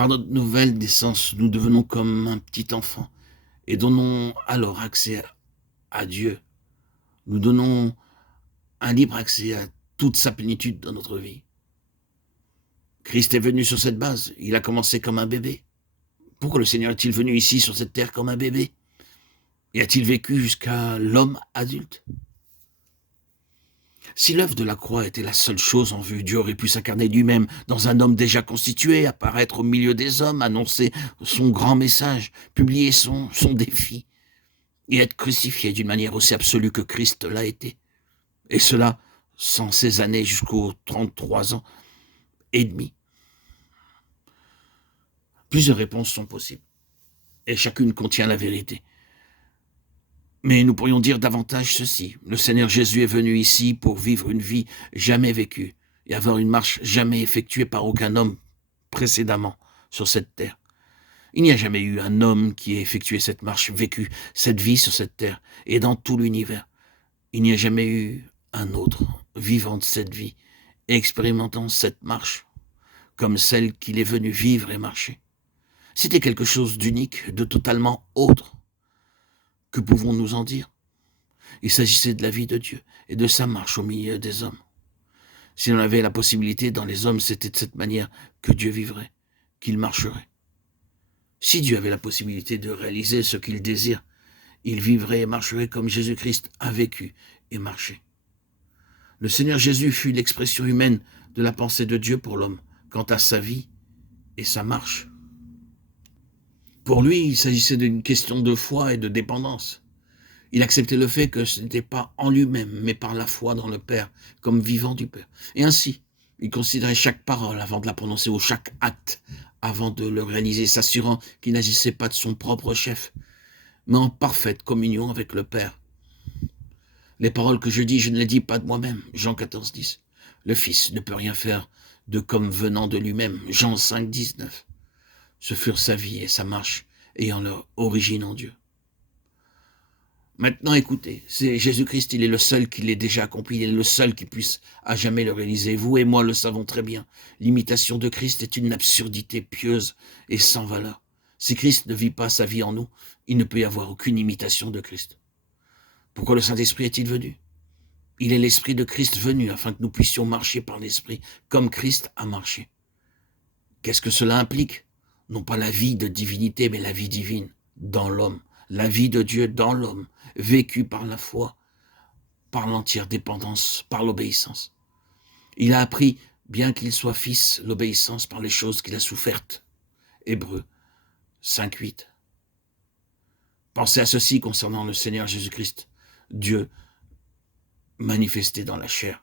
Par notre nouvelle naissance, nous devenons comme un petit enfant et donnons alors accès à Dieu. Nous donnons un libre accès à toute sa plénitude dans notre vie. Christ est venu sur cette base. Il a commencé comme un bébé. Pourquoi le Seigneur est-il venu ici sur cette terre comme un bébé? Et a-t-il vécu jusqu'à l'homme adulte? Si l'œuvre de la croix était la seule chose en vue, Dieu aurait pu s'incarner lui-même dans un homme déjà constitué, apparaître au milieu des hommes, annoncer son grand message, publier son défi et être crucifié d'une manière aussi absolue que Christ l'a été. Et cela sans ces années jusqu'aux 33 ans et demi. Plusieurs réponses sont possibles et chacune contient la vérité. Mais nous pourrions dire davantage ceci. Le Seigneur Jésus est venu ici pour vivre une vie jamais vécue et avoir une marche jamais effectuée par aucun homme précédemment sur cette terre. Il n'y a jamais eu un homme qui ait effectué cette marche, vécu cette vie sur cette terre et dans tout l'univers. Il n'y a jamais eu un autre vivant de cette vie, expérimentant cette marche comme celle qu'il est venu vivre et marcher. C'était quelque chose d'unique, de totalement autre. Que pouvons-nous en dire? Il s'agissait de la vie de Dieu et de sa marche au milieu des hommes. Si l'on avait la possibilité dans les hommes, c'était de cette manière que Dieu vivrait, qu'il marcherait. Si Dieu avait la possibilité de réaliser ce qu'il désire, il vivrait et marcherait comme Jésus-Christ a vécu et marché. Le Seigneur Jésus fut l'expression humaine de la pensée de Dieu pour l'homme, quant à sa vie et sa marche. Pour lui, il s'agissait d'une question de foi et de dépendance. Il acceptait le fait que ce n'était pas en lui-même, mais par la foi dans le Père, comme vivant du Père. Et ainsi, il considérait chaque parole avant de la prononcer, ou chaque acte avant de le réaliser, s'assurant qu'il n'agissait pas de son propre chef, mais en parfaite communion avec le Père. Les paroles que je dis, je ne les dis pas de moi-même. Jean 14, 10. Le Fils ne peut rien faire de comme venant de lui-même. Jean 5, 19. Ce furent sa vie et sa marche, ayant leur origine en Dieu. Maintenant, écoutez, c'est Jésus-Christ, il est le seul qui l'ait déjà accompli, il est le seul qui puisse à jamais le réaliser. Vous et moi le savons très bien. L'imitation de Christ est une absurdité pieuse et sans valeur. Si Christ ne vit pas sa vie en nous, il ne peut y avoir aucune imitation de Christ. Pourquoi le Saint-Esprit est-il venu? Il est l'Esprit de Christ venu afin que nous puissions marcher par l'Esprit comme Christ a marché. Qu'est-ce que cela implique? Non pas la vie de divinité, mais la vie divine dans l'homme. La vie de Dieu dans l'homme, vécue par la foi, par l'entière dépendance, par l'obéissance. Il a appris, bien qu'il soit fils, l'obéissance par les choses qu'il a souffertes. Hébreux 5, 8. Pensez à ceci concernant le Seigneur Jésus-Christ, Dieu manifesté dans la chair.